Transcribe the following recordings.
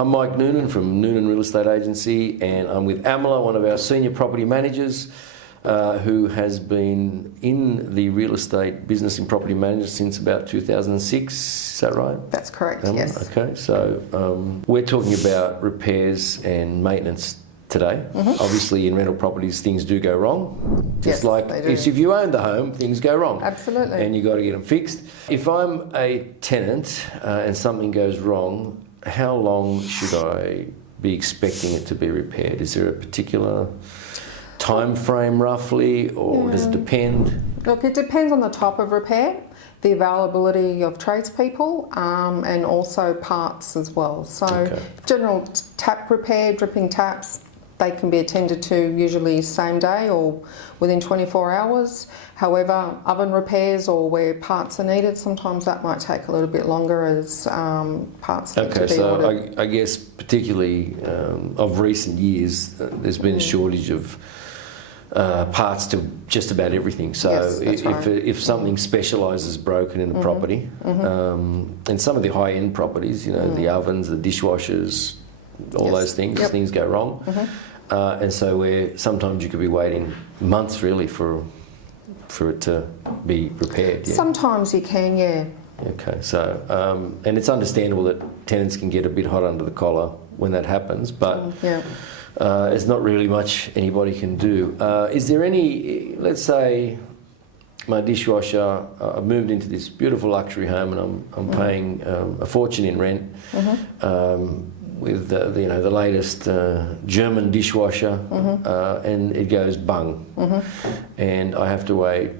I'm Mike Noonan from Noonan Real Estate Agency, and I'm with Amela, one of our senior property managers, who has been in the real estate business in property management since about 2006. Is that right? That's correct, yes. Okay, so we're talking about repairs and maintenance today. Obviously, in rental properties, things do go wrong. Just Yes, like they do. if you own the home, things go wrong. Absolutely. And you got to get them fixed. If I'm a tenant and something goes wrong, how long should I be expecting it to be repaired? Is there a particular time frame roughly, or does it depend? Look, it depends on the type of repair, the availability of tradespeople, and also parts as well. So general tap repair, dripping taps, they can be attended to usually same day or within 24 hours. However, oven repairs or where parts are needed, sometimes that might take a little bit longer as parts need to be ordered. I guess particularly of recent years, there's been a shortage of parts to just about everything. So Yes, that's right. if something specialises broken in a property, and some of the high-end properties, you know, the ovens, the dishwashers, all those things, things go wrong. And so sometimes you could be waiting months really for it to be repaired. Yeah? Sometimes you can, yeah. Okay, so and it's understandable that tenants can get a bit hot under the collar when that happens, but there's not really much anybody can do. Is there any, let's say my dishwasher, I've moved into this beautiful luxury home and I'm paying a fortune in rent with the latest German dishwasher, and it goes bung, and I have to wait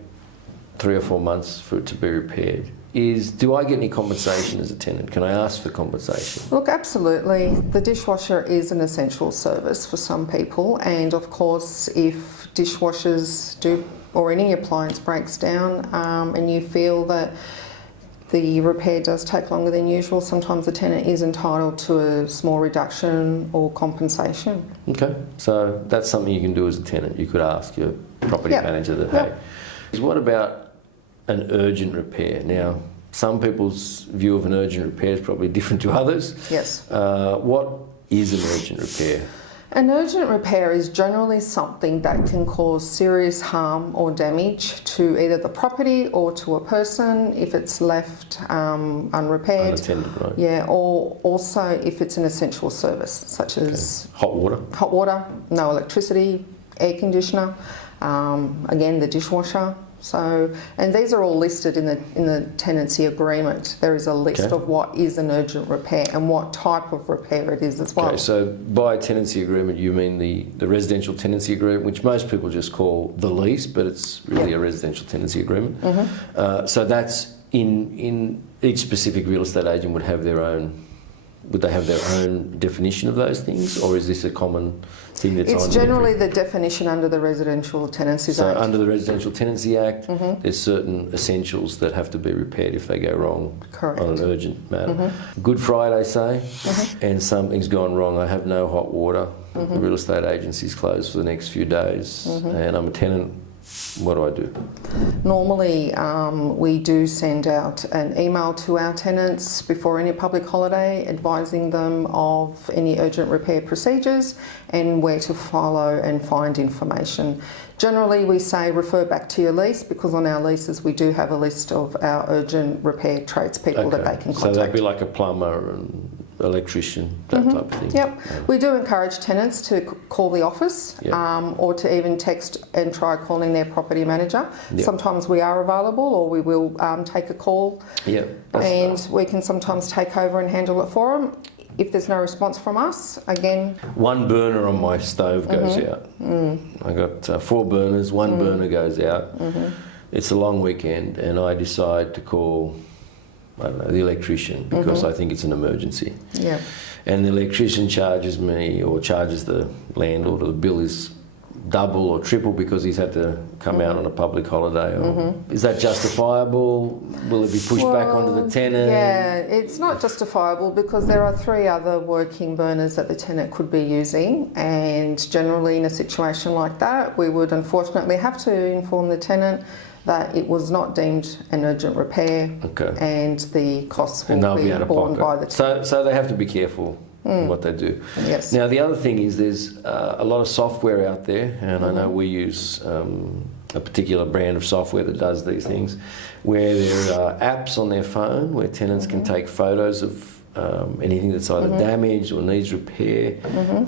3 or 4 months for it to be repaired. Do I get any compensation as a tenant? Can I ask for compensation? Look, absolutely. The dishwasher is an essential service for some people, and of course if dishwashers do or any appliance breaks down and you feel that the repair does take longer than usual, sometimes the tenant is entitled to a small reduction or compensation. Okay, so that's something you can do as a tenant. You could ask your property manager that, hey, what about an urgent repair? Now, some people's view of an urgent repair is probably different to others. Yes. What is an urgent repair? An urgent repair is generally something that can cause serious harm or damage to either the property or to a person if it's left unrepaired. Unattended, right? Yeah, or also if it's an essential service, such as hot water, no electricity, air conditioner, again the dishwasher. So, and these are all listed in the tenancy agreement. There is a list of what is an urgent repair and what type of repair it is as well. Okay, so by tenancy agreement you mean the residential tenancy agreement, which most people just call the lease, but it's really a residential tenancy agreement. So that's in each specific real estate agent would have their own. Would they have their own definition of those things, or is this a common thing that's on? It's generally the definition under the Residential Tenancies Act. So under the Residential Tenancy Act, there's certain essentials that have to be repaired if they go wrong on an urgent matter. Good Friday, say, and something's gone wrong. I have no hot water. The real estate agency's closed for the next few days, and I'm a tenant. What do I do? Normally, we do send out an email to our tenants before any public holiday advising them of any urgent repair procedures and where to follow and find information. Generally, we say refer back to your lease, because on our leases we do have a list of our urgent repair tradespeople that they can contact. So that'd be like a plumber and electrician, that type of thing? Yep. We do encourage tenants to call the office or to even text and try calling their property manager. Sometimes we are available, or we will take a call and we can sometimes take over and handle it for them. If there's no response from us, again... One burner on my stove goes out. I got 4 burners, one burner goes out. It's a long weekend and I decide to call, I don't know, the electrician because I think it's an emergency. Yeah. And the electrician charges me, or charges the landlord, or the bill is double or triple because he's had to come out on a public holiday. Or is that justifiable? Will it be pushed back onto the tenant? Yeah, it's not justifiable because there are 3 other working burners that the tenant could be using, and generally in a situation like that we would unfortunately have to inform the tenant that it was not deemed an urgent repair, and the costs will be borne by the tenant. So they have to be careful what they do. Yes. Now, the other thing is there's a lot of software out there, and I know we use a particular brand of software that does these things, where there are apps on their phone where tenants can take photos of anything that's either damaged or needs repair.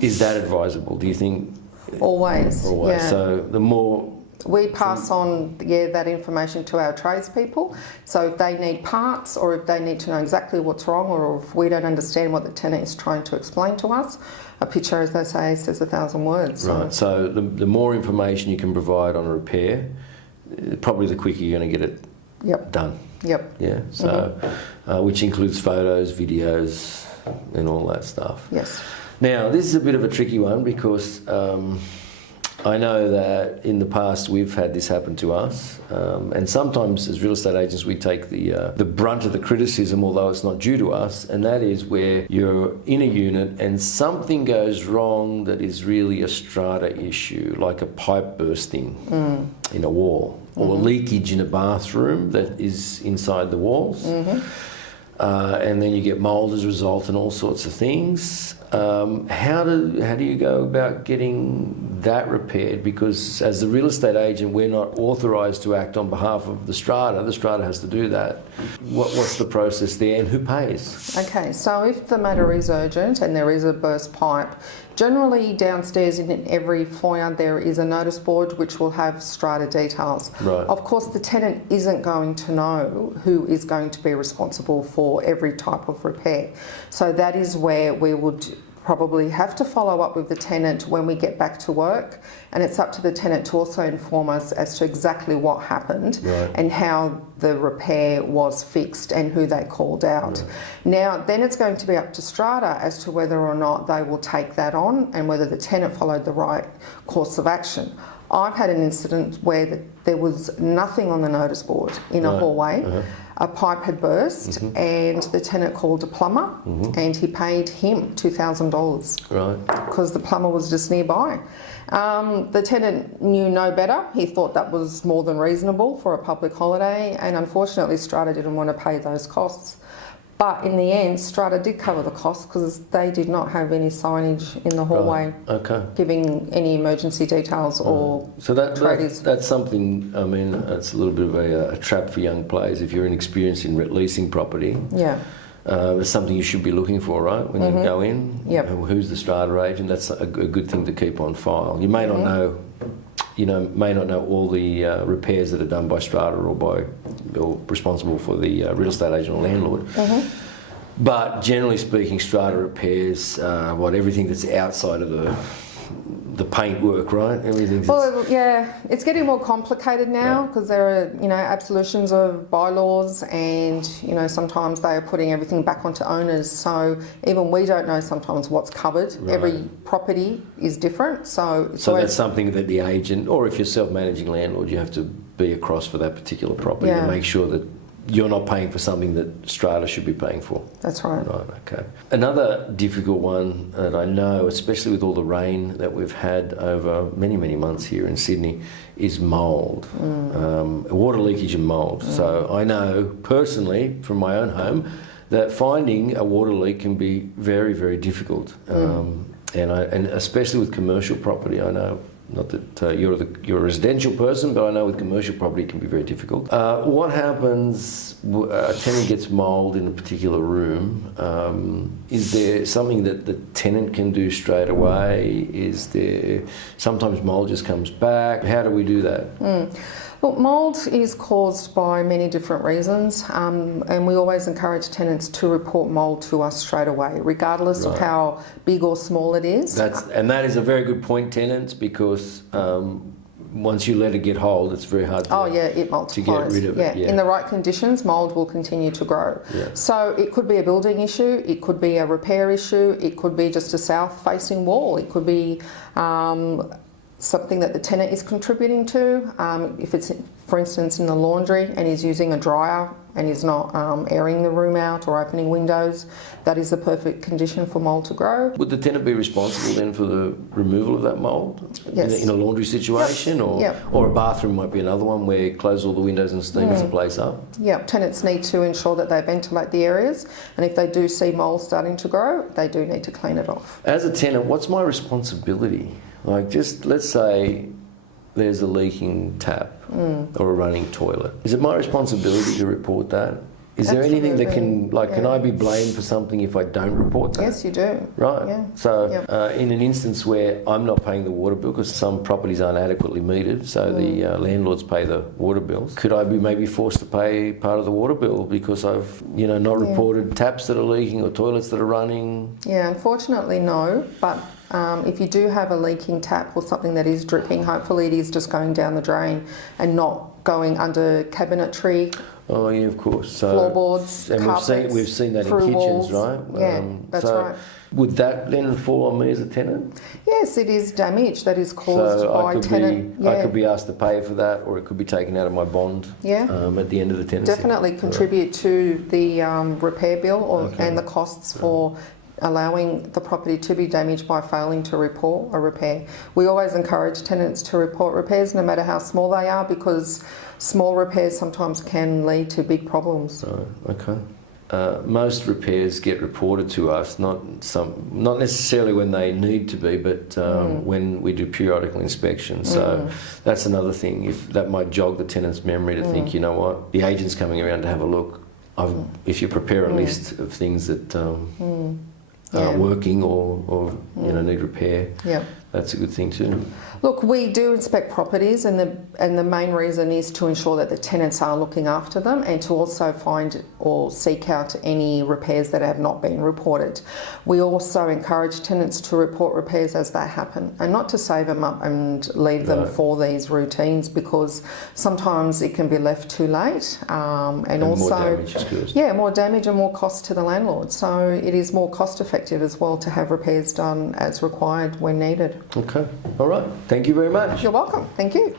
Is that advisable, do you think? Always. Always. Yeah. So the more... We pass on that information to our tradespeople. So if they need parts, or if they need to know exactly what's wrong, or if we don't understand what the tenant is trying to explain to us, a picture, as they say, says 1,000 words. Right. So the more information you can provide on a repair, probably the quicker you're going to get it done. Yep. Yeah. So, which includes photos, videos, and all that stuff. Yes. Now, this is a bit of a tricky one because I know that in the past we've had this happen to us, and sometimes as real estate agents we take the brunt of the criticism, although it's not due to us, and that is where you're in a unit and something goes wrong that is really a strata issue, like a pipe bursting in a wall, or leakage in a bathroom that is inside the walls. And then you get mould as a result and all sorts of things. How do you go about getting that repaired? Because as the real estate agent, we're not authorised to act on behalf of the strata. The strata has to do that. What's the process there, and who pays? Okay, so if the matter is urgent and there is a burst pipe, generally downstairs in every foyer there is a notice board which will have strata details. Right. Of course, the tenant isn't going to know who is going to be responsible for every type of repair. So that is where we would probably have to follow up with the tenant when we get back to work, and it's up to the tenant to also inform us as to exactly what happened and how the repair was fixed and who they called out. Now, then it's going to be up to strata as to whether or not they will take that on and whether the tenant followed the right course of action. I've had an incident where there was nothing on the notice board in a hallway. A pipe had burst and the tenant called a plumber and he paid him $2,000. Right. Because the plumber was just nearby. The tenant knew no better. He thought that was more than reasonable for a public holiday, and unfortunately Strata didn't want to pay those costs. But in the end, Strata did cover the costs because they did not have any signage in the hallway giving any emergency details or so that's something, I mean, it's a little bit of a trap for young players. If you're inexperienced in leasing property, it's something you should be looking for, right, when you go in. Who's the strata agent? That's a good thing to keep on file. You may not know, may not know all the repairs that are done by strata or responsible for the real estate agent or landlord. But generally speaking, strata repairs everything that's outside of the paint work, right? Everything's... Well, yeah, it's getting more complicated now because there are, absolutions of bylaws, and, sometimes they are putting everything back onto owners. So even we don't know sometimes what's covered. Every property is different. So that's something that the agent, or if you're self-managing landlord, you have to be across for that particular property to make sure that you're not paying for something that strata should be paying for. That's right. Right, okay. Another difficult one that I know, especially with all the rain that we've had over many, many months here in Sydney, is mould. Water leakage and mould. So I know personally from my own home that finding a water leak can be very, very difficult. And especially with commercial property, I know. Not that you're a residential person, but I know with commercial property it can be very difficult. What happens, a tenant gets mould in a particular room, is there something that the tenant can do straight away? Is there, sometimes mould just comes back? How do we do that? Well, mould is caused by many different reasons, and we always encourage tenants to report mould to us straight away, regardless of how big or small it is. That is a very good point, tenants, because once you let it get hold, it's very hard it multiplies. To get rid of it. In the right conditions, mould will continue to grow. So it could be a building issue, it could be a repair issue, it could be just a south-facing wall, it could be something that the tenant is contributing to. If it's, for instance, in the laundry and he's using a dryer and he's not airing the room out or opening windows, that is the perfect condition for mould to grow. Would the tenant be responsible then for the removal of that mould? Yes. In a laundry situation? Yep. Or a bathroom might be another one where you close all the windows and steams the place up? Yeah, tenants need to ensure that they ventilate the areas, and if they do see mould starting to grow, they do need to clean it off. As a tenant, what's my responsibility? Like, just let's say there's a leaking tap or a running toilet. Is it my responsibility to report that? Is there anything that can, like, can I be blamed for something if I don't report that? Yes, you do. Right. Yeah. So, Yep. in an instance where I'm not paying the water bill because some properties aren't adequately metered, so the landlords pay the water bills, could I be maybe forced to pay part of the water bill because I've, not reported taps that are leaking or toilets that are running? Yeah, unfortunately, no. But if you do have a leaking tap or something that is dripping, hopefully it is just going down the drain and not going under cabinetry. Oh yeah, of course. So, Floorboards, and carpets, we've seen that in through kitchens, walls. right? Yeah, that's so right. Would that then fall on me as a tenant? Yes, it is damage that is caused by tenant. I could be asked to pay for that, or it could be taken out of my bond. Yeah. At the end of the tenancy. Definitely contribute to the repair bill and the costs for allowing the property to be damaged by failing to report a repair. We always encourage tenants to report repairs no matter how small they are, because small repairs sometimes can lead to big problems. Oh, okay. Most repairs get reported to us, not necessarily when they need to be, but when we do periodical inspections. So that's another thing. If that might jog the tenant's memory to think, you know what, the agent's coming around to have a look. If you prepare a list of things that aren't working or need repair, that's a good thing too. Look, we do inspect properties, and the main reason is to ensure that the tenants are looking after them, and to also find or seek out any repairs that have not been reported. We also encourage tenants to report repairs as they happen, and not to save them up and leave them for these routines, because sometimes it can be left too late, and also more damage is caused. Yeah, more damage and more cost to the landlord. So it is more cost effective as well to have repairs done as required when needed. Okay, all right. Thank you very much. You're welcome. Thank you.